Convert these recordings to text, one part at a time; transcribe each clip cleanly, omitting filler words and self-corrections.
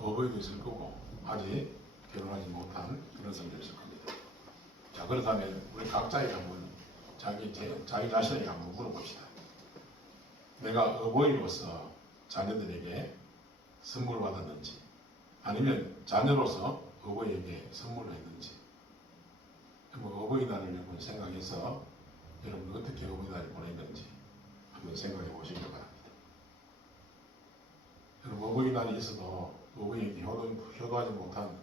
어버이도 있을 거고 아직 결혼하지 못한 그런 사람도 있을 겁니다. 자, 그렇다면 우리 각자에게 한번 자기 자신에게 한번 물어봅시다. 내가 어버이로서 자녀들에게 선물을 받았는지, 아니면 자녀로서 어버이에게 선물을 했는지, 한번 어버이날을 한번 생각해서 여러분 어떻게 어버이날을 보냈는지 한번 생각해 보시기 바랍니다. 여러분 어버이날이 있어도 어버이에게 효도하지 못한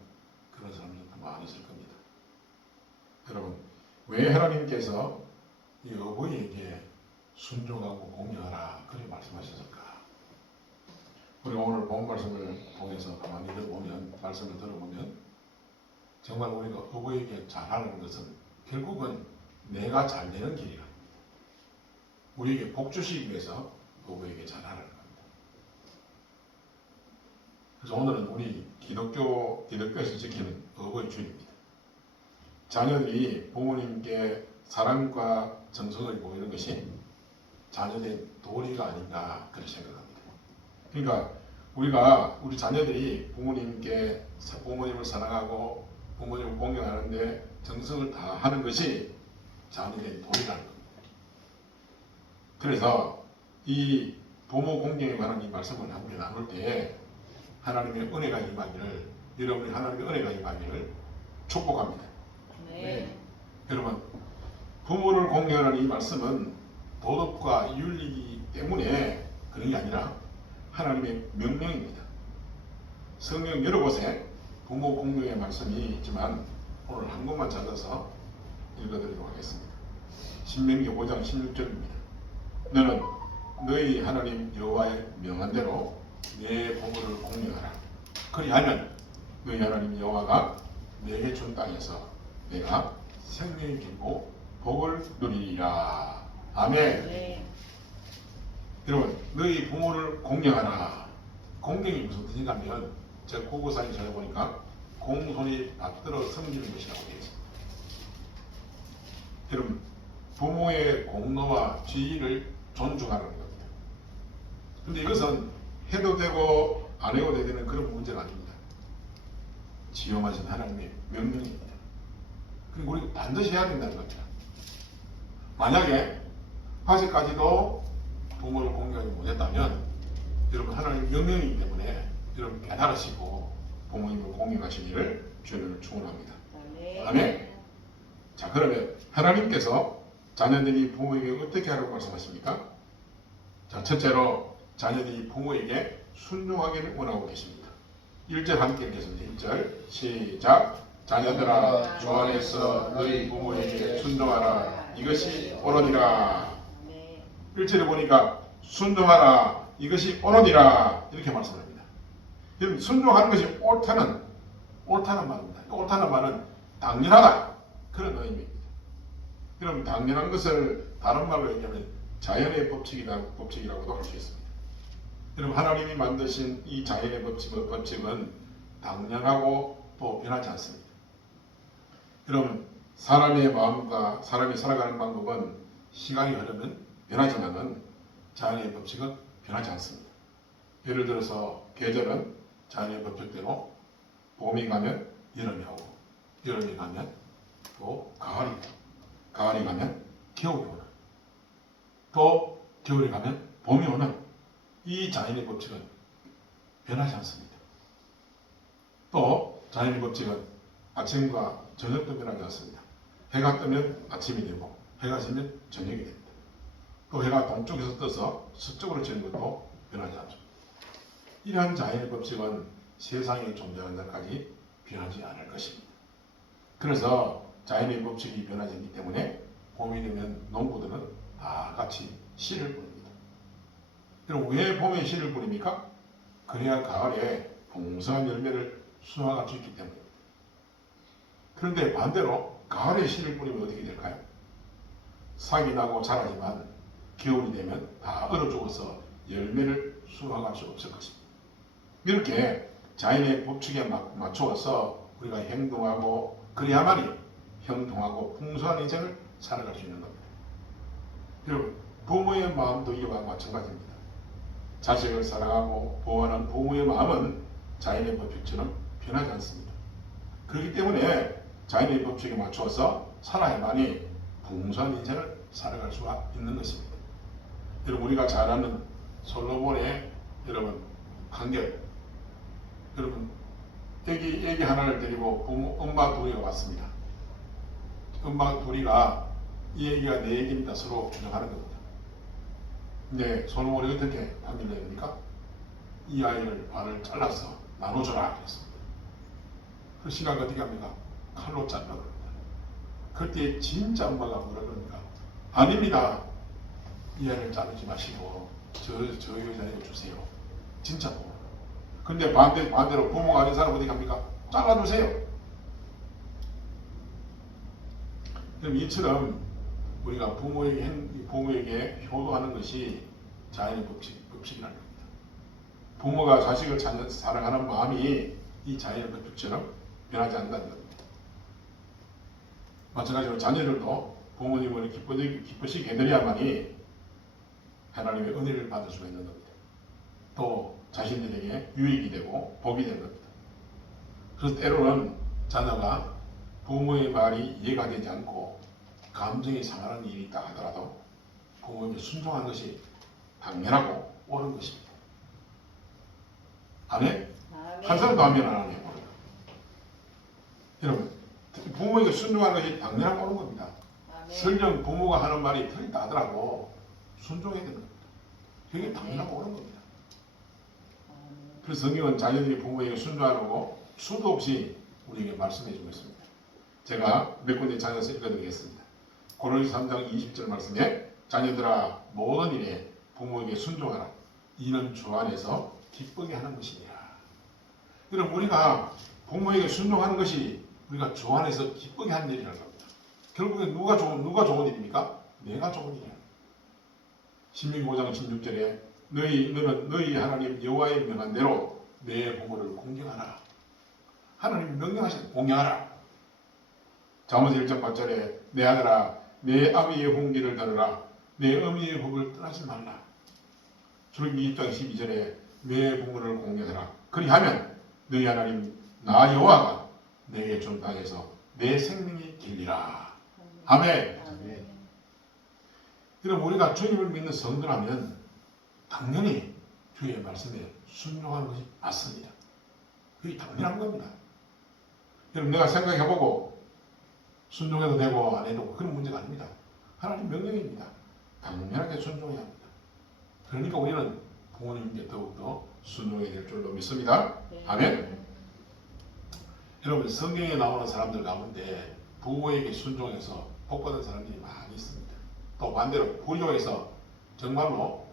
그런 사람들도 많이 있을 겁니다. 여러분, 왜 하나님께서 이 어버이에게 순종하고 공경하라 그렇게 말씀하셨을까? 우리가 오늘 본 말씀을 통해서 가만히 말씀을 들어보면 정말 우리가 어버이에게 잘하는 것은 결국은 내가 잘 되는 길이라. 우리에게 복 주시기 위해서 어버이에게 잘하는 겁니다. 그래서 오늘은 우리 기독교에서 지키는 어버이 주일입니다. 자녀들이 부모님께 사랑과 정성을 보이는 것이 자녀의 도리가 아닌가 그렇게 생각합니다. 그러니까 우리 자녀들이 부모님을 사랑하고 부모님을 공경하는데 정성을 다하는 것이 자녀의 도리라는 겁니다. 그래서 이 부모 공경에 관한 이 말씀을 함께 나눌 때 하나님의 은혜가 임하기를, 여러분이 하나님의 은혜가 임하기를 축복합니다. 네. 여러분, 부모를 공경하는 이 말씀은 도덕과 윤리이기 때문에 그런 게 아니라 하나님의 명령입니다. 성경 여러 곳에 부모 공경의 말씀이 있지만 오늘 한 곳만 찾아서 읽어드리도록 하겠습니다. 신명기 5장 16절입니다. 너는 너희 하나님 여호와의 명한 대로 내 부모를 공경하라. 그리하면 너희 하나님 여호와가 내게 준 땅에서 내가 생명이 길고 복을 누리리라. 아멘. 네. 여러분, 너희 부모를 공경하라. 공경이 무슨 뜻인가 하면 제가 국어사에 찾아보니까 공손히 받들어 섬기는 것이라고 되어 있습니다. 여러분, 부모의 공로와 지위를 존중하는 겁니다. 그런데 이것은 해도 되고 안 해도 되는 그런 문제가 아닙니다. 지엄하신 하나님의 명령입니다. 그리고 우리가 반드시 해야 된다는 겁니다. 만약에 아직까지도 부모를 공경하지 못했다면 여러분 하나님 명령이기 때문에 여러분 깨달으시고 부모님을 공경하시기를 주님을 축원합니다. 아멘. 자, 그러면 하나님께서 자녀들이 부모에게 어떻게 하라고 말씀하십니까? 자, 첫째로 자녀들이 부모에게 순종하기를 원하고 계십니다. 1절 함께 읽겠습니다. 1절 시작. 자녀들아 주 안에서 너희 부모에게 순종하라. 이것이 옳으니라. 1절에 보니까 순종하라. 이것이 옳으니라. 이렇게 말씀합니다. 여러분, 순종하는 것이 옳다는 말입니다. 옳다는 말은 당연하다. 그런 의미입니다. 여러분, 당연한 것을 다른 말로 얘기하면 자연의 법칙이라고도 할 수 있습니다. 여러분, 하나님이 만드신 이 자연의 법칙은 당연하고 또 변하지 않습니다. 여러분, 사람의 마음과 사람이 살아가는 방법은 시간이 흐르면 변하지만은 자연의 법칙은 변하지 않습니다. 예를 들어서 계절은 자연의 법칙대로 봄이 가면 여름이 오고, 여름이 가면 또 가을이 오고, 가을이 가면 겨울이 오는, 또 겨울이 가면 봄이 오는 이 자연의 법칙은 변하지 않습니다. 또 자연의 법칙은 아침과 저녁도 변하지 않습니다. 해가 뜨면 아침이 되고 해가 지면 저녁이 됩니다. 또 해가 동쪽에서 떠서 서쪽으로 지는 것도 변하지 않죠. 이러한 자연의 법칙은 세상에 존재하는 날까지 변하지 않을 것입니다. 그래서 자연의 법칙이 변하지 때문에 봄이 되면 농부들은 다 같이 씨를 뿌립니다. 그럼 왜 봄에 씨를 뿌립니까? 그래야 가을에 풍성한 열매를 수확할 수 있기 때문입니다. 그런데 반대로 가을에 씨를 뿌리면 어떻게 될까요? 싹이 나고 자라지만 겨울이 되면 다 얼어 죽어서 열매를 수확할 수 없을 것입니다. 이렇게 자연의 법칙에 맞추어서 우리가 행동하고 그래야만이 형통하고 풍성한 인생을 살아갈 수 있는 겁니다. 여러분, 부모의 마음도 이와 마찬가지입니다. 자식을 사랑하고 보호하는 부모의 마음은 자연의 법칙처럼 변하지 않습니다. 그렇기 때문에 자연의 법칙에 맞추어서 살아야만이 풍성한 인생을 살아갈 수가 있는 것입니다. 여러분 우리가 잘 아는 솔로몬의 여러분 판결, 여러분 애기 하나를 데리고 엄마 둘이가 왔습니다. 엄마 둘이가 이 애기가 내 애기입니다 서로 주장하는 겁니다. 근데 솔로몬이 어떻게 판결을 내립니까? 이 아이를 반을 잘라서 나눠줘라 그랬습니다. 그 시각 어떻게 합니까? 칼로 잘라 그럽니다. 그때 진짜 엄마가 뭐라 그럽니까? 아닙니다. 이 아이를 자르지 마시고 저 여자에게 주세요. 진짜 뭐. 근데 반대로 부모가 아닌 사람은 어떻게 합니까? 잘라주세요. 그럼 이처럼 우리가 부모에게 효도하는 것이 자연의 법칙이라는 겁니다. 부모가 자식을 사랑하는 마음이 이 자연의 법칙처럼 변하지 않는다는 겁니다. 마찬가지로 자녀들도 부모님을 기쁘시게 해드려야만이 하나님의 은혜를 받을 수가 있는 겁니다. 또 자신들에게 유익이 되고 복이 되는 겁니다. 그래서 때로는 자녀가 부모의 말이 이해가 되지 않고 감정이 상하는 일이 있다 하더라도 부모에게 순종하는 것이 당연하고 옳은 것입니다. 아멘? 한 사람도 아멘 안 하네요. 여러분 부모에게 순종하는 것이 당연하고 옳은 겁니다. 설령 부모가 하는 말이 틀리다 하더라도 순종해야 되는 겁니다. 그게 당연하고 옳은 겁니다. 그래서 성경은 자녀들이 부모에게 순종하라고 수도 없이 우리에게 말씀해 주고 있습니다. 제가 몇 군데 찾아서 읽어드리겠습니다. 고린도서 3장 20절 말씀에 자녀들아 모든 일에 부모에게 순종하라. 이는 주 안에서 기쁘게 하는 것이니라. 여러분 우리가 부모에게 순종하는 것이 우리가 주 안에서 기쁘게 하는 일이라는 겁니다. 결국에 누가 좋은 일입니까? 내가 좋은 일이야. 신명기 5장 16절에 너는 너희 하나님 여호와의 명한 대로 내 부모를 공경하라. 하나님 명령하신 공경하라. 잠언 1장 8절에 내 아들아 내 아비의 훈계를 들으라. 내 어미의 법을 떠나지 말라. 출애굽기 20장 12절에 내 부모를 공경하라. 그리하면 너희 하나님 나 여호와가 내게 준 땅에서 내 생명이 길리라. 아멘. 아멘. 여러분 우리가 주님을 믿는 성도라면 당연히 주의 말씀에 순종하는 것이 맞습니다. 그게 당연한 겁니다. 여러분 내가 생각해보고 순종해도 되고 안 해도 그런 문제가 아닙니다. 하나님 명령입니다. 당연하게 순종해야 합니다. 그러니까 우리는 부모님께 더욱더 순종해야 될 줄로 믿습니다. 아멘. 여러분 성경에 나오는 사람들 가운데 부모에게 순종해서 복받은 사람들이 많이 있습니다. 또 반대로 불효해서 정말로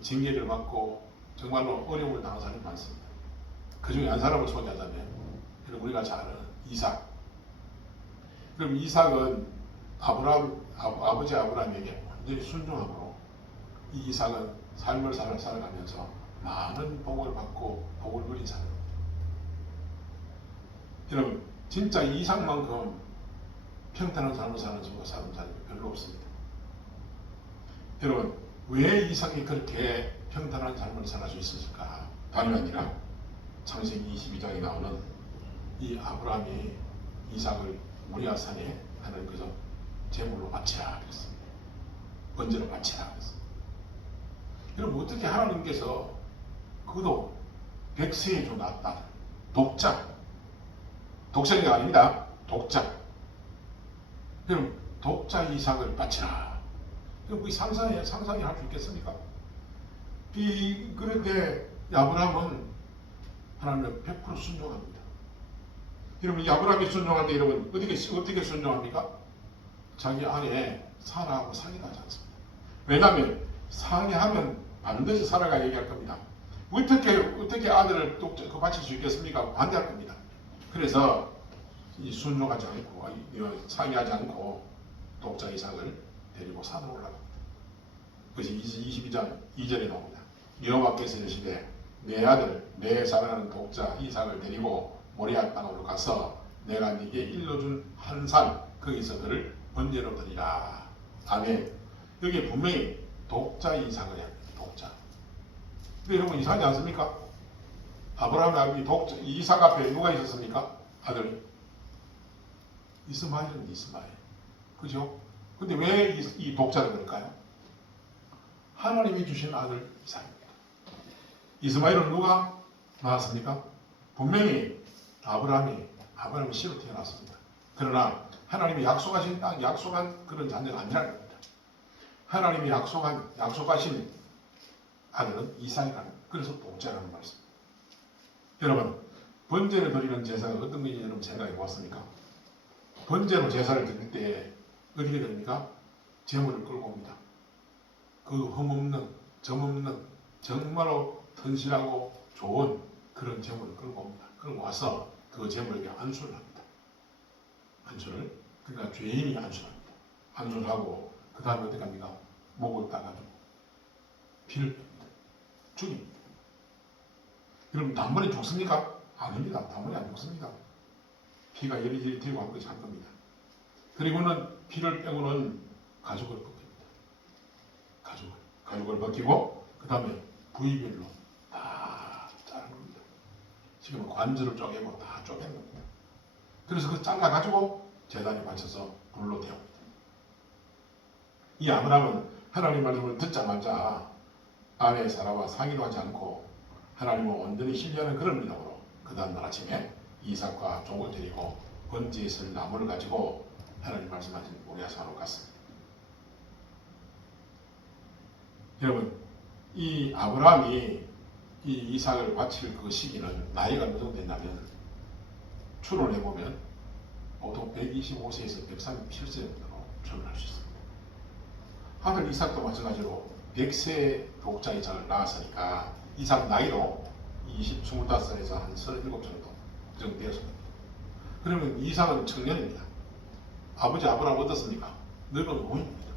징계를 받고 정말로 어려움을 당한 사람이 많습니다. 그 중에 한 사람을 소개하자면 우리가 잘 아는 이삭. 그럼 이삭은 아버지 아브라함에게 완전히 순종함으로 이 이삭은 삶을 살아가면서 많은 복을 받고 복을 누린 사람입니다. 여러분 진짜 이삭만큼 평탄한 삶을 사는 사람이 별로 없습니다. 여러분 왜 이삭이 그렇게 평탄한 삶을 살 수 있었을까? 다름이 아니라 창세기 22장에 나오는 이 아브라함이 이삭을 모리아산에 하나님께서 제물로 바치라 그랬습니다. 번제로 바치라 그랬습니다. 여러분 어떻게 하나님께서 그도 100세에 좀 낳았다. 독자가 아닙니다. 독자. 여러분 독자 이삭을 바치라. 그럼 상상이 할 수 있겠습니까? 그런데 아브라함은 하나님을 100% 순종합니다. 여러분 이 아브라함이 순종할 때 여러분 어떻게 순종합니까? 자기 아내 사라하고 상의도 하지 않습니다. 왜냐하면 상의하면 반드시 사라가 얘기할 겁니다. 어떻게 아들을 바칠 수 있겠습니까? 반대할 겁니다. 그래서 이 순종하지 않고 상의하지 않고 독자 이삭을 데리고 산으로 올라갑니다. 그것이 22장 2절에 나옵니다. 여호와께서 이르시되 내 아들 내 사랑하는 독자 이삭을 데리고 모리아 땅으로 가서 내가 네게 일러준 한 산 거기서 그를 번제로 드리라. 아멘. 여기에 분명히 독자 이삭을 해야 합니다. 독자. 근데 여러분 이상하지 않습니까? 아브라함의 아비 독자 이삭 앞에 누가 있었습니까? 아들이 이스마엘은 이스마엘. 그죠? 근데 왜 이 독자를 그럴까요? 하나님이 주신 아들 이삭입니다. 이스마엘은 누가 낳았습니까? 분명히 아브라함이 씨로 태어났습니다. 그러나 하나님이 약속하신 땅, 약속한 그런 자녀가 아니라는 겁니다. 하나님이 약속하신 아들은 이삭이라는, 그래서 독자라는 말씀. 여러분, 번제를 드리는 제사가 어떤 것인지 여러분 생각해 보았습니까? 번제로 제사를 드릴 때 어디게 됩니까? 제물을 끌고 옵니다. 그 흠없는, 점없는, 정말로 튼실하고 좋은 그런 제물을 끌고 옵니다. 끌고 와서 그 제물에게 안수를 합니다. 안수를, 그러니까 죄인이 안수합니다. 안수를 하고 그 다음에 어떻게 합니까? 목을 따가지고 피를 뺍니다. 죽입니다. 여러분 단번에 죽습니까? 아닙니다. 단번에 안 죽습니다. 피가 여리저리 튀고 한 것이 한 겁니다. 그리고는 피를 빼고는 가죽을 벗깁니다. 가죽을 벗기고 그 다음에 부위별로 다 자른 겁니다. 지금은 관절을 쪼개고 다 쪼갠 겁니다. 그래서 그 잘라가지고 제단에 바쳐서 불로 태웁니다. 이 아브라함은 하나님 말씀을 듣자마자 아내 사라와 상의도 하지 않고 하나님을 온전히 신뢰하는 그런 믿음으로 그 다음날 아침에 이삭과 종을 데리고 번제에 쓸 나무를 가지고 하나님 말씀하신 모리아 산으로 갔습니다. 여러분, 이 아브라함이 이 이삭을 바칠 그 시기는 나이가 어느 정도 됐냐면 추론해 보면 보통 125세에서 137세 정도로 추론할 수 있습니다. 아들 이삭도 마찬가지로 100세 독자 이삭을 낳았으니까 이삭 나이로 25살에서 한 37 정도 되었습니다. 그러면 이삭은 청년입니다. 아버지 아브라함 어떻습니까? 늙은 노인입니다.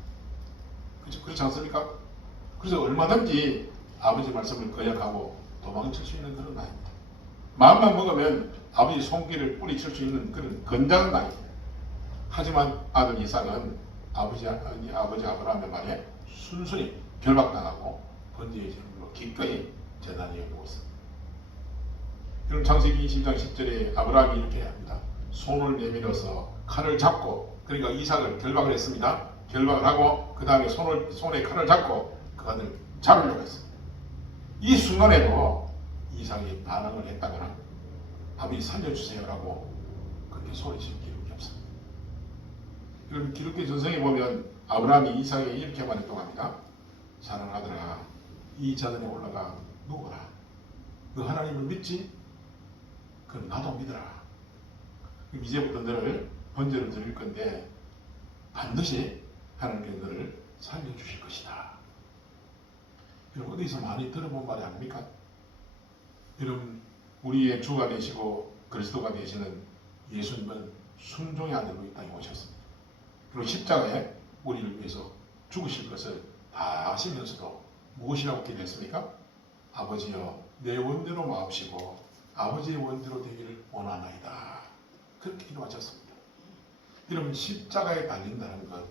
그렇지 않습니까? 그래서 얼마든지 아버지 말씀을 거역하고 도망칠 수 있는 그런 나이입니다. 마음만 먹으면 아버지 손길을 뿌리칠 수 있는 그런 건장한 나이입니다. 하지만 아들 이삭은 아버지 아브라함의 말에 순순히 결박당하고 번제의 제물로 기꺼이 제단에 여기고 있습니다. 그럼 창세기 20장 10절에 아브라함이 이렇게 합니다. 손을 내밀어서 칼을 잡고, 그러니까 이삭을 결박을 했습니다. 결박을 하고 그 다음에 손에 칼을 잡고 그 아들 잡으려고 했습니다. 이 순간에도 이삭이 반항을 했다거나 아버지 살려주세요라고 그렇게 소리친 기록이 없습니다. 그럼 기독교 전성에 보면 아브라함이 이삭에게 이렇게 말했다고 합니다. 사랑하더라, 이 자단에 올라가 누워라. 너 하나님을 믿지? 그럼 나도 믿어라. 그럼 이제부터 너를 번제를 드릴 건데 반드시 하나님께서 너를 살려주실 것이다. 여러분, 어디서 많이 들어본 말이 아닙니까? 여러분, 우리의 주가 되시고 그리스도가 되시는 예수님은 순종의 아들로 이 땅에 오셨습니다. 그리고 십자가에 우리를 위해서 죽으실 것을 다 아시면서도 무엇이라고 기도했습니까? 아버지여, 내 원대로 마옵시고 아버지의 원대로 되기를 원하나이다. 그렇게 기도하셨습니다. 여러분, 십자가에 달린다는 것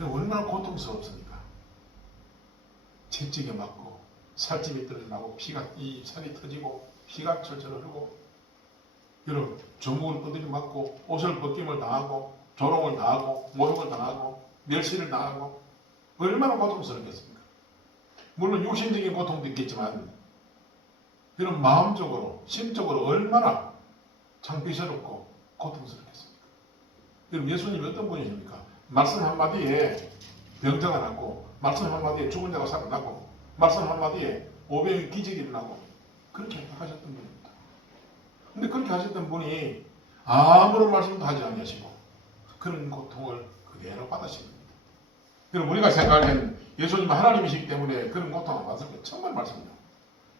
얼마나 고통스럽습니까? 채찍에 맞고 살집이 떨어지고 이 살이 터지고 피가 철철 흐르고, 여러분 전목을 두드려 맞고 옷을 벗김을 당하고 조롱을 당하고 모욕을 당하고 멸시를 당하고 얼마나 고통스럽겠습니까? 물론 육신적인 고통도 있겠지만 여러분 마음적으로 심적으로 얼마나 창피스럽고 고통스럽겠습니까? 여러분 예수님이 어떤 분이십니까? 말씀 한마디에 병자가 낫고 말씀 한마디에 죽은 자가 살아나고 말씀 한마디에 오병이 기적이 일어나고 그렇게 하셨던 분입니다. 근데 그렇게 하셨던 분이 아무런 말씀도 하지 않으시고 그런 고통을 그대로 받으신 겁니다. 여러분 우리가 생각하기엔 예수님은 하나님이시기 때문에 그런 고통을 받을 게 정말 말씀이에요.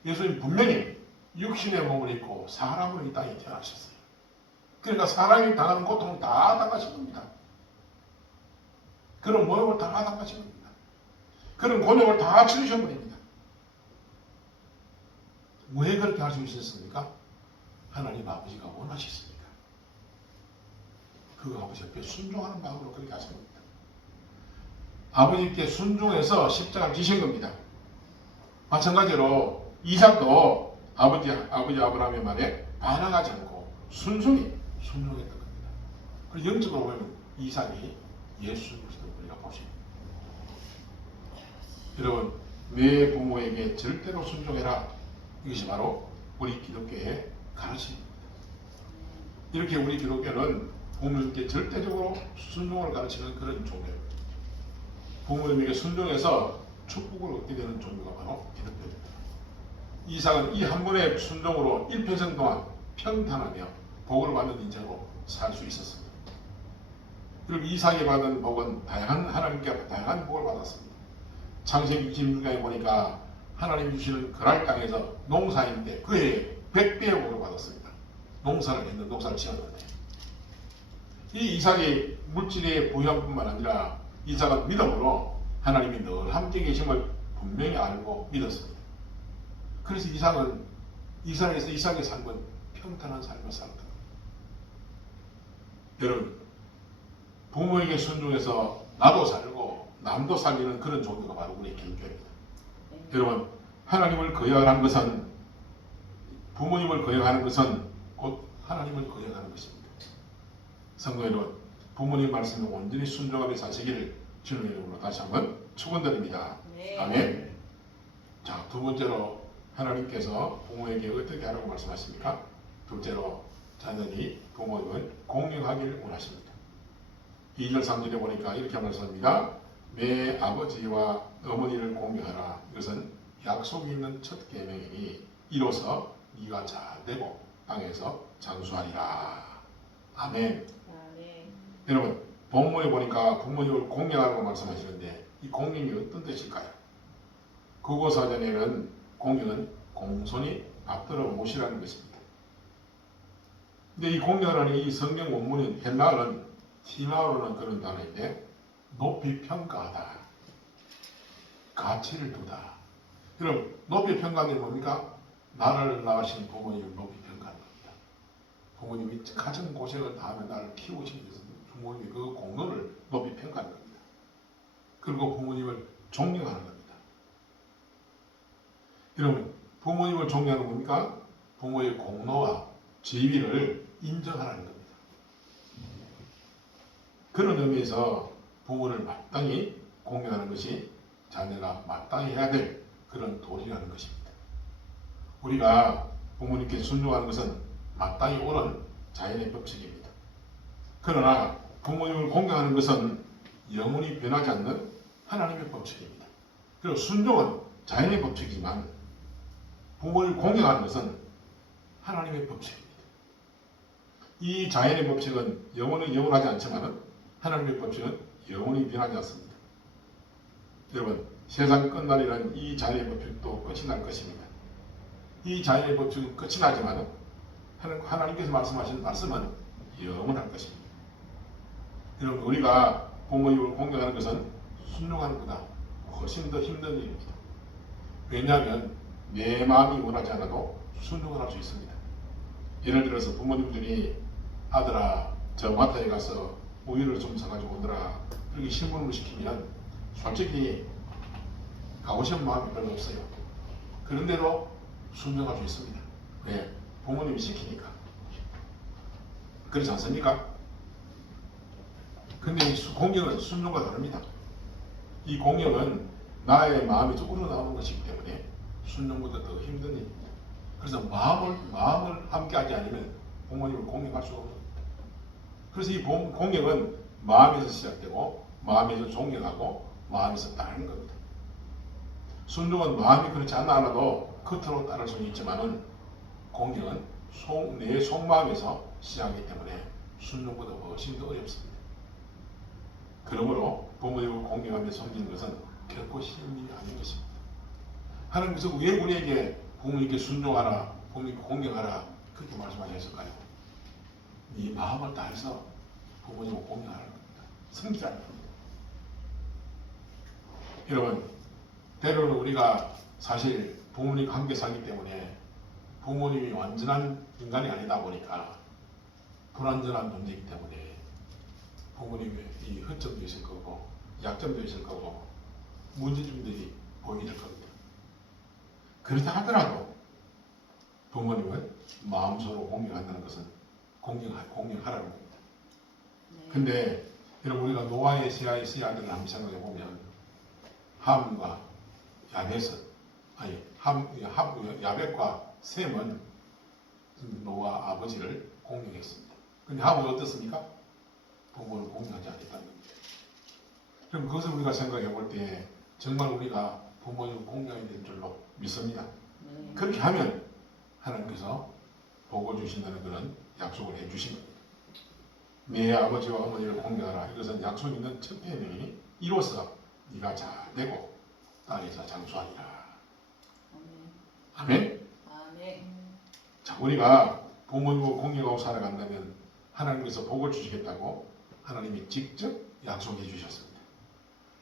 예수님 분명히 육신의 몸을 입고 사람으로 이 땅에 태어나셨어요. 그러니까 사람이 당하는 고통을 다 당하신 겁니다. 그런 모욕을 다 당하신 겁니다. 그런 곤욕을 다 치르신 분입니다. 왜 그렇게 할 수 있었습니까? 하나님 아버지가 원하셨습니까? 그 아버지 옆에 순종하는 마음으로 그렇게 하신 겁니다. 아버지께 순종해서 십자가를 지신 겁니다. 마찬가지로 이삭도 아버지 아브라함의 말에 반항하지 않고 순종했던 겁니다. 그리고 영적으로 보면 이삭이 예수 그리스도를 우리가 보십니다. 여러분, 내 부모에게 절대로 순종해라. 이것이 바로 우리 기독교의 가르침입니다. 이렇게 우리 기독교는 부모님께 절대적으로 순종을 가르치는 그런 종교입니다. 부모님에게 순종해서 축복을 얻게 되는 종교가 바로 기독교입니다. 이삭은 이 한 번의 순종으로 일평생 동안 평탄하며 복을 받는 인생으로 살 수 있었습니다. 그리고 이삭이 받은 복은 하나님께 다양한 복을 받았습니다. 창세기 26장에 보니까 하나님 주시는 그랄 땅에서 농사인데 그해 100배의 복을 받았습니다. 농사를 지었는데 이 이삭의 물질의 부유함뿐만 아니라 이삭은 믿음으로 하나님이 늘 함께 계심을 분명히 알고 믿었습니다. 그래서 이스라엘에서 이삭의 삶은 평탄한 삶을 살았다. 여러분, 부모에게 순종해서 나도 살고 남도 살리는 그런 종교가 바로 우리 기독교입니다. 여러분, 하나님을 거역하는 것은 부모님을 거역하는 것은 곧 하나님을 거역하는 것입니다. 성도 여러분, 부모님 말씀에 온전히 순종하며 사시기를 주님의 이름으로 다시 한번 축원드립니다. 네. 아멘. 자, 두 번째로 하나님께서 부모에게 어떻게 하라고 말씀하십니까? 둘째로 자녀이 부모님을 공경하기를 원하십니다. 2절 3절에 보니까 이렇게 말씀합니다. 내 아버지와 어머니를 공경하라. 이것은 약속이 있는 첫 계명이니 이로써 네가 잘되고 땅에서 장수하리라. 아멘. 네. 여러분, 본문에 보니까 부모님을 공경하라고 말씀하시는데 이 공경이 어떤 뜻일까요? 국어사전에는 공경은 공손히 앞들어 모시라는 것입니다. 근데 이 공경이라는 이 성경 원문인 헬라어는 티마오라는 그런 단어인데 높이 평가하다, 가치를 두다. 여러분, 높이 평가하는 게 뭡니까? 나를 낳으신 부모님을 높이 평가하는 겁니다. 부모님이 가장 고생을 다하며 나를 키우시기 위해서 부모님이 그 공로를 높이 평가하는 겁니다. 그리고 부모님을 존경하는 겁니다. 여러분, 부모님을 존경하는 겁니까? 부모의 공로와 지위를 인정하라는 겁니다. 그런 의미에서 부모를 마땅히 공경하는 것이 자녀가 마땅히 해야 될 그런 도리라는 것입니다. 우리가 부모님께 순종하는 것은 마땅히 옳은 자연의 법칙입니다. 그러나 부모님을 공경하는 것은 영원히 변하지 않는 하나님의 법칙입니다. 그리고 순종은 자연의 법칙이지만 부모를 공경하는 것은 하나님의 법칙입니다. 이 자연의 법칙은 영원하지 않지만 하나님의 법칙은 영원히 변하지 않습니다. 여러분, 세상 끝날이라는 이 자연의 법칙도 끝이 날 것입니다. 이 자연의 법칙은 끝이 나지만 하나님께서 말씀하신 말씀은 영원할 것입니다. 여러분, 우리가 부모님을 공경하는 것은 순종하는 것보다 훨씬 더 힘든 일입니다. 왜냐하면 내 마음이 원하지 않아도 순종을 할 수 있습니다. 예를 들어서 부모님들이 아들아 저 마트에 가서 우유를 좀 사가지고 오느라 그렇게 심부름을 시키면 솔직히 가고 싶은 마음이 별로 없어요. 그런데도 순종할 수 있습니다. 왜? 부모님이 시키니까. 그렇지 않습니까? 근데 이 공경은 순종과 다릅니다. 이 공경은 나의 마음이 좀 우러나오는 것이기 때문에 순종보다 더 힘든 일입니다. 그래서 마음을 함께하지 않으면 부모님을 공경할 수가 없습니다. 그래서 이 공경은 마음에서 시작되고 마음에서 존경하고 마음에서 따르는 겁니다. 순종은 마음이 그렇지 않아도 겉으로 따를 수는 있지만은 공경은 내 속마음에서 시작하기 때문에 순종보다 훨씬 더 어렵습니다. 그러므로 부모님을 공경하며 섬기는 것은 결코 쉬운 일이 아닌 것입니다. 하나님께서 왜 우리에게 부모님께 순종하라, 부모님께 공경하라 그렇게 말씀하셨을까요? 네 마음을 다해서 부모님을 공경하라는 겁니다. 섬기라는 겁니다. 여러분, 때로는 우리가 사실 부모님과 함께 살기 때문에 부모님이 완전한 인간이 아니다 보니까 불완전한 존재이기 때문에 부모님의 이 허점도 있을 거고 약점도 있을 거고 문제점들이 보이게 될 겁니다. 그렇다 하더라도 부모님을 마음속으로 공경한다는 것은 공경하라는 겁니다. 네. 근데 여러분 우리가 노아의 세 아들을 한번 생각해 보면 함과 야벳과 셈은 노아 아버지를 공경했습니다. 근데 함은 어떻습니까? 부모를 공경하지 않았다는 겁니다. 그럼 그것을 우리가 생각해 볼 때 정말 우리가 부모님을 공경해야 될 줄로 믿습니다. 네. 그렇게 하면 하나님께서 복을 주신다는 그런 약속을 해주신 겁니다. 내 아버지와 어머니를 공경하라. 이것은 약속 있는 첫 계명이 이로써 네가 잘 되고 땅에서 장수하리라. 아멘. 아멘. 자, 우리가 부모님을 공경하고 살아간다면 하나님께서 복을 주시겠다고 하나님이 직접 약속해 주셨습니다.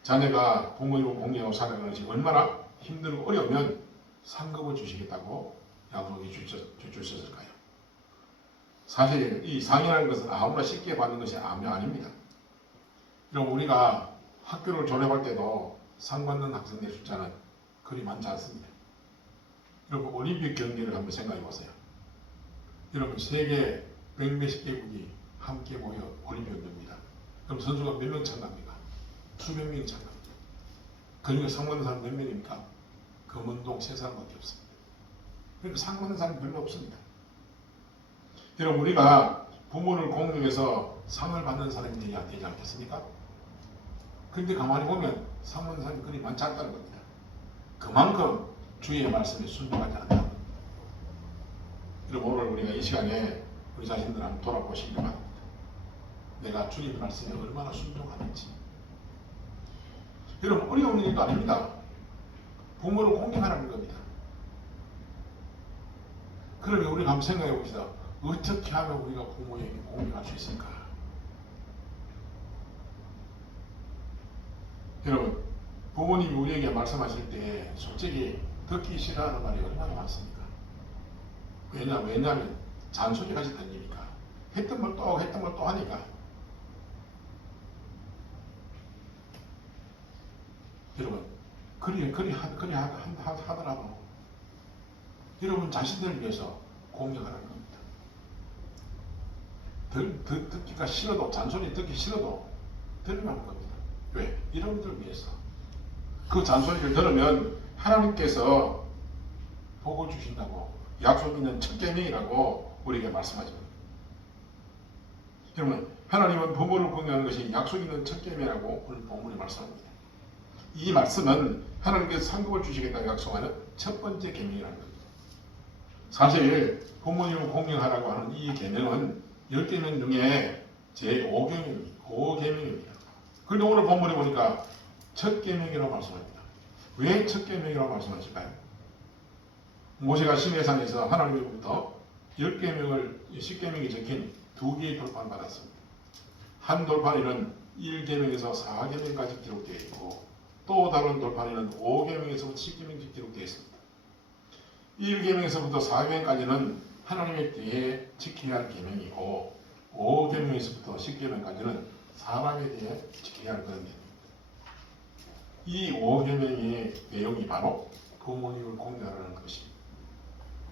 자녀가 부모님을 공경하고 살아가는 것이 얼마나 힘들고 어려우면 상급을 주시겠다고 약속해 주셨을까요? 사실 이 상이라는 것은 아무나 쉽게 받는 것이 아닙니다. 그럼 우리가 학교를 졸업할 때도 상 받는 학생들의 숫자는 그리 많지 않습니다. 여러분 올림픽 경기를 한번 생각해 보세요. 여러분 세계 100몇십 개국이 함께 모여 올림픽 경기입니다. 그럼 선수가 몇 명 참가합니까? 수백 명이 참가합니다. 그중에 상 받는 사람 몇 명입니까? 금운동 3사람밖에 없습니다. 그러니까 상 받는 사람이 별로 없습니다. 여러분 우리가 부모를 공경해서 상을 받는 사람이 되지 않겠습니까? 그런데 가만히 보면 상 받는 사람이 그리 많지 않다는 겁니다. 그만큼 주의 말씀에 순종하지 않는다. 여러분 오늘 우리가 이 시간에 우리 자신들 한번 돌아보시기 바랍니다. 내가 주님 말씀에 얼마나 순종하는지. 여러분 어려운 일도 아닙니다. 부모를 공경하라는 겁니다. 그러면 우리가 한번 생각해 봅시다. 어떻게 하면 우리가 부모에게 공경할 수 있을까? 여러분 부모님이 우리에게 말씀하실 때 솔직히 듣기 싫어하는 말이 얼마나 많습니까? 왜냐하면 잔소리까지 들리니까 했던 걸 또 하니까. 여러분 그리 하더라도 여러분 자신들을 위해서 공경하라는 겁니다. 듣기가 싫어도 잔소리 듣기 싫어도 들으라는 겁니다. 왜? 여러분들을 위해서. 그 잔소리를 들으면 하나님께서 복을 주신다고 약속 있는 첫 계명이라고 우리에게 말씀하죠. 여러분 하나님은 부모를 공경하는 것이 약속 있는 첫 계명이라고 오늘 본문에 말씀합니다. 이 말씀은 하나님께서 상급을 주시겠다고 약속하는 첫 번째 계명이라는 겁니다. 사실 부모님을 공경하라고 하는 이 계명은 10계명 중에 제5계명입니다. 그런데 오늘 본문에 보니까 첫 계명이라고 말씀합니다. 왜 첫 계명이라고 말씀하실까요? 모세가 시내산에서 하나님으로부터 10계명이 적힌 2개의 돌판을 받았습니다. 한 돌판에는 1계명에서 4계명까지 기록되어 있고 또 다른 돌판에는 5계명에서부터 10계명까지 기록되어 있습니다. 1계명에서부터 4계명까지는 하나님에 대해 지켜야 할 계명이고 5계명에서부터 10계명까지는 사람에 대해 지켜야 할 그런 계명입니다. 이 5계명의 내용이 바로 부모님을 공경하라는 것입니다.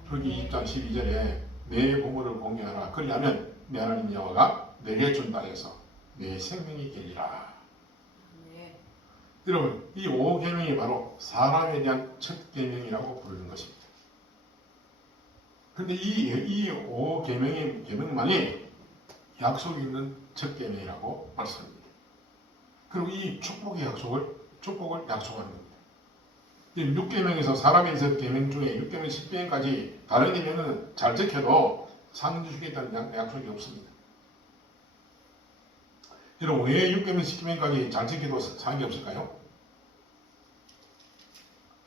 출애굽기 20장 12절에 내 부모를 공경하라. 그리하면 내 하나님 여호와가 내게 준 땅에서 내 생명이 되리라. 네. 여러분 이 5계명이 바로 사람에 대한 첫 계명이라고 부르는 것입니다. 그런데 이 5계명만이 약속이 있는 첫 계명이라고 말씀합니다. 그리고 이 축복의 축복을 약속하는 겁니다. 6계명에서 사람에 대해서 계명 중에 6계명, 10계명까지 다른 계명은 잘 지켜도 상 주시겠다는 약속이 없습니다. 여러분 왜 6계명, 10계명까지 잘 지켜도 상이 없을까요?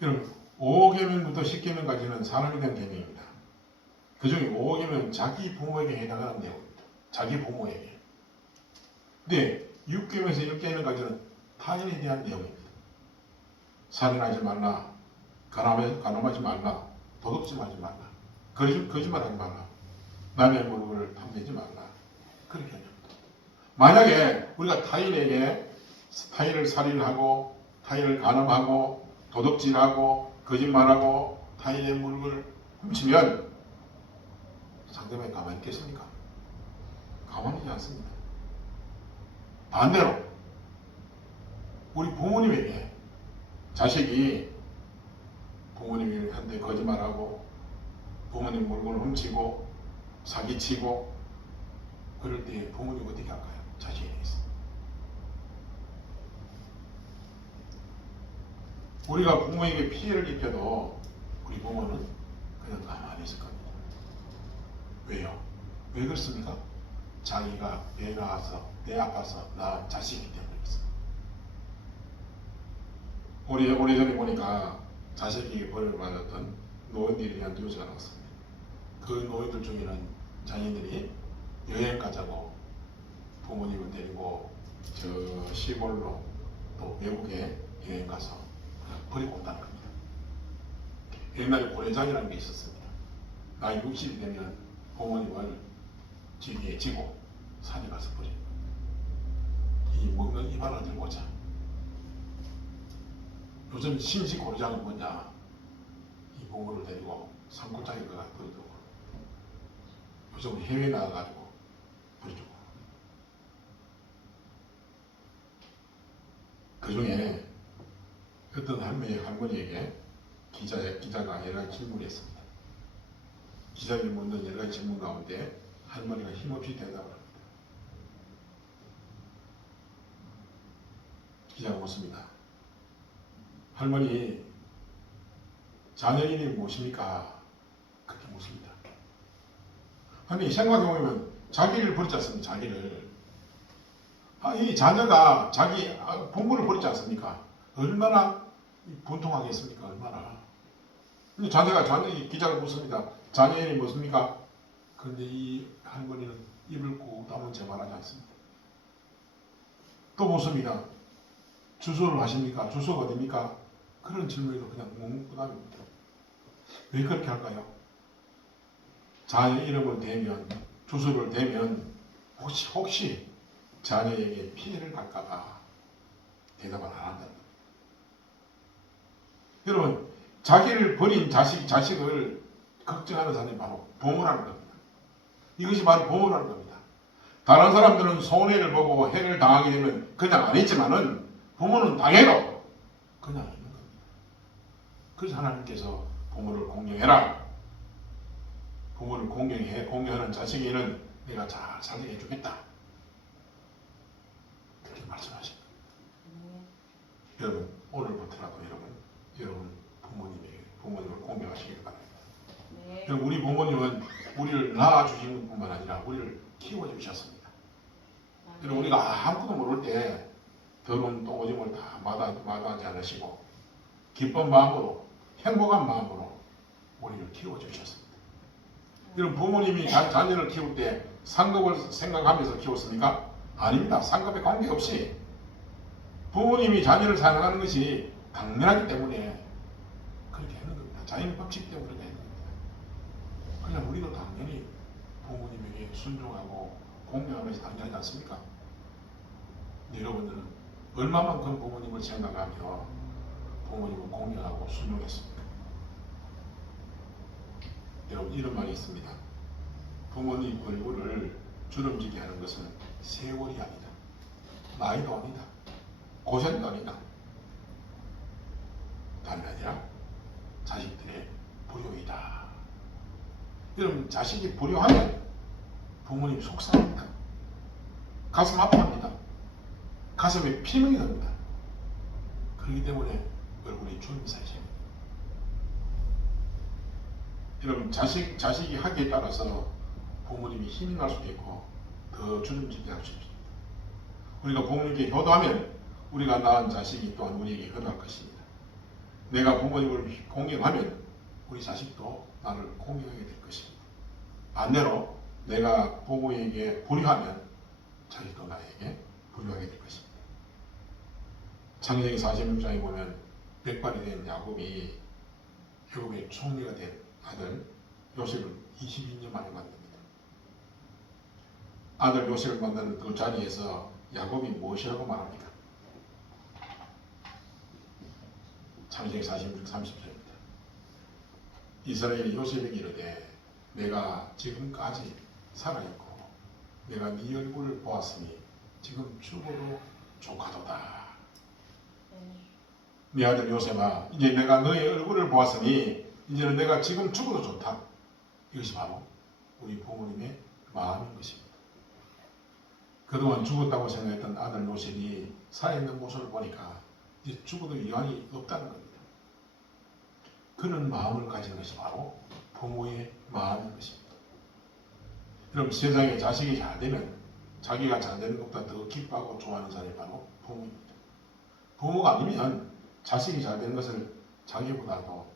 여러분 5계명부터 10계명까지는 사람에 대한 계명입니다. 그 중에 5계명은 자기 부모에게 해당하는 내용입니다. 자기 부모에게. 근데 6계명에서 1계명까지는 타인에 대한 내용입니다. 살인하지 말라, 간음하지 말라, 도둑질하지 말라, 거짓말하지 말라, 남의 물건을 탐내지 말라. 그렇게 합니다. 만약에 우리가 타인을 살인하고, 타인을 간음하고, 도둑질하고, 거짓말하고, 타인의 물건을 훔치면 상대방이 가만히 있겠습니까? 가만히 있지 않습니다. 반대로 우리 부모님에게 자식이 부모님한테 거짓말하고 부모님 물건을 훔치고 사기치고 그럴 때 부모님 어떻게 할까요? 자식에 대해서. 우리가 부모에게 피해를 입혀도 우리 부모는 그냥 가만히 있을 겁니다. 왜요? 왜 그렇습니까? 자기가 배 나와서 내 아파서 낳은 자식이기 때문이었어요. 오래전에 보니까 자식에게 벌을 받았던 노인들에 대한 뉴스가 나왔습니다. 그 노인들 중에는 자녀들이 여행 가자고 부모님을 데리고 저 시골로 또 외국에 여행 가서 버리고 온다는 겁니다. 옛날에 고래장이라는 게 있었습니다. 나이 60이 되면 부모님을 지기에 지고 산에 가서 버립니다. 이 먹는 입안을 들고자. 요즘 신식 고래장은 뭐냐? 이 부모를 데리고 산골짜기 가서 버리고 요즘 해외 나가가지고 버리고 그 중에 어떤 할머니에게 기자가 여러 가지 질문을 했습니다. 기자들이 묻는 여러 가지 질문 가운데 할머니가 힘없이 대답을 합니다. 기자가 묻습니다. 할머니, 자녀 이름이 무엇입니까? 그렇게 묻습니다. 할머니 생각해보면 자기를 버리지 않습니까? 자기를. 이 자녀가 자기 부모를 버리지 않습니까? 얼마나 분통하겠습니까? 얼마나. 근데 기자가 묻습니다. 자녀 이름이 무엇입니까? 그런데 이 할머니는 입을 꾹 다문 채 말하지 않습니다. 또 묻습니다. 주소를 아십니까? 주소가 어디입니까? 그런 질문에도 그냥 묵묵부답입니다. 왜 그렇게 할까요? 자녀 이름을 대면, 주소를 대면 혹시 자녀에게 피해를 갈까봐 대답을 안 한다는 겁니다. 여러분, 자기를 버린 자식을 걱정하는 사람이 바로 부모라는 겁니다. 이것이 바로 부모라는 겁니다. 다른 사람들은 손해를 보고 해를 당하게 되면 그냥 안 했지만은 부모는 당해도 그냥 있는 겁니다. 그래서 하나님께서 부모를 공경해라. 부모를 공경하는 자식에게는 내가 잘 살게 해주겠다. 그렇게 말씀하십니다. 여러분, 오늘부터라도 여러분 부모님을 공경하시길 바랍니다. 네. 우리 부모님은 우리를 낳아주신 뿐만 아니라 우리를 키워주셨습니다. 여러분, 우리가 아무것도 모를 때 더러운 똥오줌을 다 마다하지 않으시고 기쁜 마음으로 행복한 마음으로 우리를 키워주셨습니다. 여러분, 부모님이 자녀를 키울 때 상급을 생각하면서 키웠습니까? 아닙니다. 상급에 관계없이 부모님이 자녀를 사랑하는 것이 당연하기 때문에 그렇게 하는 겁니다. 자연의 법칙 때문에 그렇게 하는 겁니다. 그냥 우리도 당연히 부모님에게 순종하고 공경하는 것이 당연하지 않습니까? 여러분들은 얼마만큼 부모님을 생각하며 부모님을 공경하고 순종했습니까? 여러분, 이런 말이 있습니다. 부모님 얼굴을 주름지게 하는 것은 세월이 아니다. 나이도 아니다. 고생도 아니다. 다름이 아니라 자식들의 불효이다. 여러분, 자식이 불효하면 부모님이 속상합니다. 가슴 아파합니다. 가슴에 피멍이 납니다. 그렇기 때문에 얼굴이 주름살입니다. 여러분, 자식이 하기에 따라서 부모님이 힘이 날 수도 있고 더 주름지게 할 수 있습니다. 우리가 부모님께 효도하면 우리가 낳은 자식이 또한 우리에게 효도할 것입니다. 내가 부모님을 공경하면 우리 자식도 나를 공경하게 될 것입니다. 반대로 내가 부모에게 불효하면 자식도 나에게 불효하게 될 것입니다. 창세기 46장에 보면 백발이 된 야곱이 애굽의 총리가 된 아들 요셉을 22년 만에 만납니다. 아들 요셉을 만나는 그 자리에서 야곱이 무엇이라고 말합니까? 창세기 46, 30절입니다. 이스라엘이 요셉에게 이르되 내가 지금까지 살아있고 내가 네 얼굴을 보았으니 지금 죽어도 조카도다. 네. 네 아들 요셉아, 이제 내가 너의 얼굴을 보았으니 이제는 내가 지금 죽어도 좋다. 이것이 바로 우리 부모님의 마음인 것입니다. 그동안 죽었다고 생각했던 아들 요셉이 살아있는 모습을 보니까 이제 죽어도 이한이 없다는 겁니다. 그런 마음을 가진 것이 바로 부모의 마음인 것입니다. 여러분, 세상에 자식이 잘 되면 자기가 잘 되는 것보다 더 기뻐하고 좋아하는 사람이 바로 부모입니다. 부모가 아니면 자식이 잘 되는 것을 자기보다도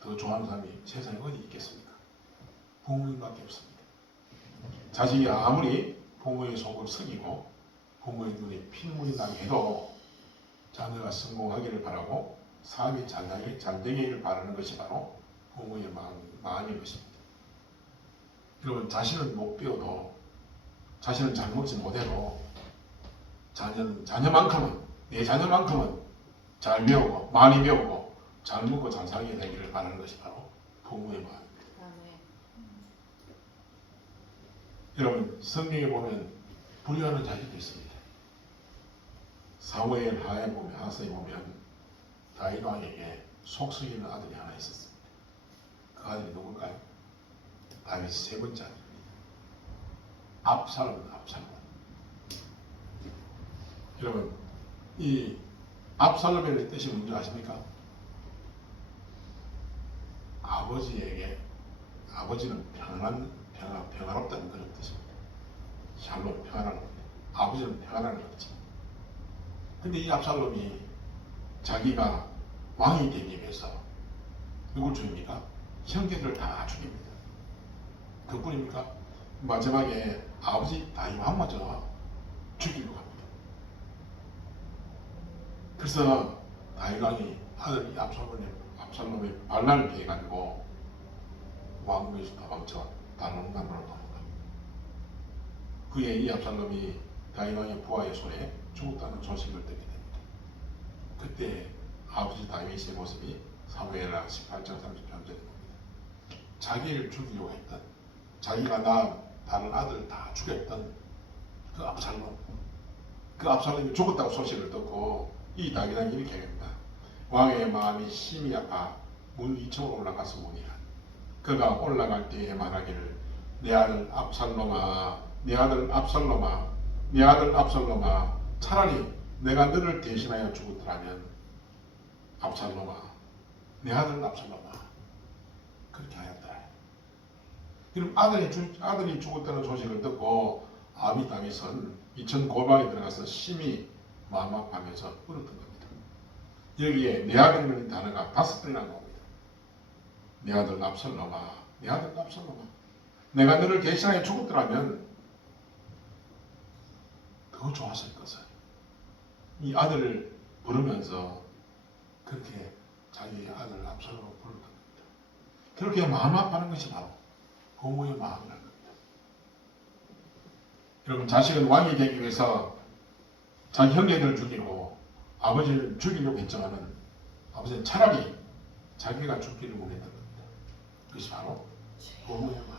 더 좋아하는 사람이 세상에 어디 있겠습니까? 부모님밖에 없습니다. 자식이 아무리 부모의 속을 썩이고 부모의 눈에 피눈물이 나게 해도 자녀가 성공하기를 바라고 삶이 잘 되기를 바라는 것이 바로 부모의 마음인 것입니다. 여러분, 자신은 못 배워도 자신은 잘 먹지 못해도 자녀만큼은 내 자녀만큼은 잘 배우고 많이 배우고 잘 먹고 잘 살게 되기를 바라는 것이 바로 부모의 마음입니다. 아멘. 여러분, 성경에 보면 불효하는 자식도 있습니다. 사무엘 하서에 보면 다윗 왕에게 속썩이는 아들이 하나 있었습니다. 그 아들이 누굴까요? 다윗 세 번째 아들입니다. 압살롬. 여러분, 이 압살롬의 뜻이 뭔지 아십니까? 아버지는 평안롭다는 그런 뜻입니다. 샬롬, 평안하는 겁니다. 아버지는 평안하는 거지. 근데 이 압살롬이 자기가 왕이 되기 위해서 누굴 죽입니까? 형제들을 다 죽입니다. 그뿐입니까? 마지막에 아버지 다윗 왕마저 죽이려고 합니다. 그래서 다윗 왕이 아들 압살롬의 반란을 피해가지고 왕궁에서 도망쳐 다른 나라로 도망갑니다. 그에 이 압살롬이 다윗 왕의 부하의 손에 죽었다는 소식을 듣게 됩니다. 그때 아버지 다윗의 모습이 사무엘하 18장 30절에 봅니다. 자기를 죽이려고 했던, 자기가 낳은 다른 아들 다 죽였던 그 압살롬이 죽었다고 소식을 듣고 이 다윗왕이 이렇게 합니다. 왕의 마음이 심히 아파 문 위층으로 올라가서 문이라. 그가 올라갈 때에 말하기를 내 아들 압살롬아, 차라리 내가 너를 대신하여 죽었더라면 압살롬아, 내 아들 압살롬아, 그렇게 하였더라. 그럼 아들이 죽었다는 소식을 듣고 아비 다윗은 이천 골방에 들어가서 심히 마음 아파하면서 울었던 겁니다. 여기에 내 아들이라는 단어가 5번이나 나옵니다. 내 아들 압살롬아, 내가 너를 대신하여 죽었더라면 더 좋았을 것을. 이 아들을 부르면서 그렇게 자기 아들 압살롬을 부르던 겁니다. 그렇게 마음 아파하는 것이 바로 부모의 마음이라는 겁니다. 여러분, 자식은 왕이 되기 위해서 자기 형제들을 죽이고 아버지를 죽이려고 했지만은 아버지는 차라리 자기가 죽기를 원했던 겁니다. 그것이 바로 부모의 마음입니다.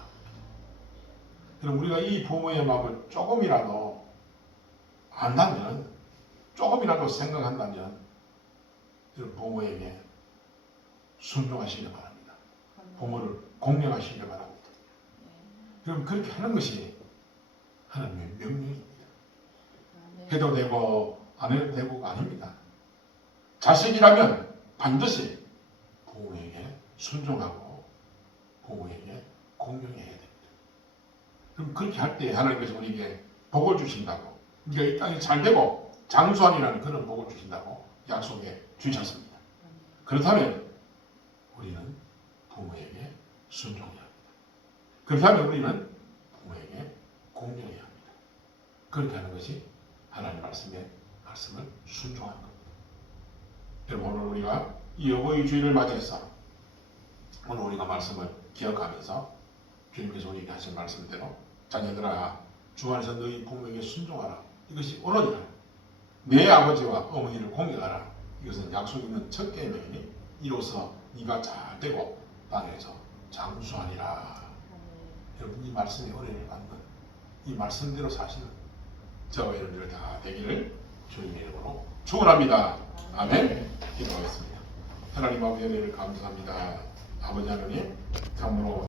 여러분, 우리가 이 부모의 마음을 조금이라도 안다면, 조금이라도 생각한다면 여러분, 부모에게 순종하시길 바랍니다. 부모를 공경하시길 바랍니다. 여러분, 그렇게 하는 것이 하나님의 명령입니다. 해도 되고 안 해도 되고가 아닙니다. 자식이라면 반드시 부모에게 순종하고 부모에게 공경해야 됩니다. 그럼 그렇게 할 때 하나님께서 우리에게 복을 주신다고, 우리가 이 땅이 잘 되고 장수하리라는 그런 복을 주신다고 약속해 주셨습니다. 그렇다면 우리는 부모에게 순종해야 합니다. 그렇다면 우리는 부모에게 공경해야 합니다. 그렇게 하는 것이 하나님 말씀을 순종하는 겁니다. 여러분, 오늘 우리가 이 어버이 주일을 맞이해서 오늘 우리가 말씀을 기억하면서 주님께서 우리에게 하신 말씀대로 자녀들아, 주 안에서 너희 부모에게 순종하라. 이것이 오늘이라. 내 아버지와 어머니를 공경하라. 이것은 약속 있는 첫 계명이니 이로써 네가 잘 되고 땅에서 장수하리라. 여러분 이 말씀이 은혜를 받는 이 말씀대로 사시는 저와 여러분들 다 되기를 주님 이름으로 축원합니다. 아멘. 기도하겠습니다. 하나님 아버지 은혜를 감사합니다. 아버지 하나님 참으로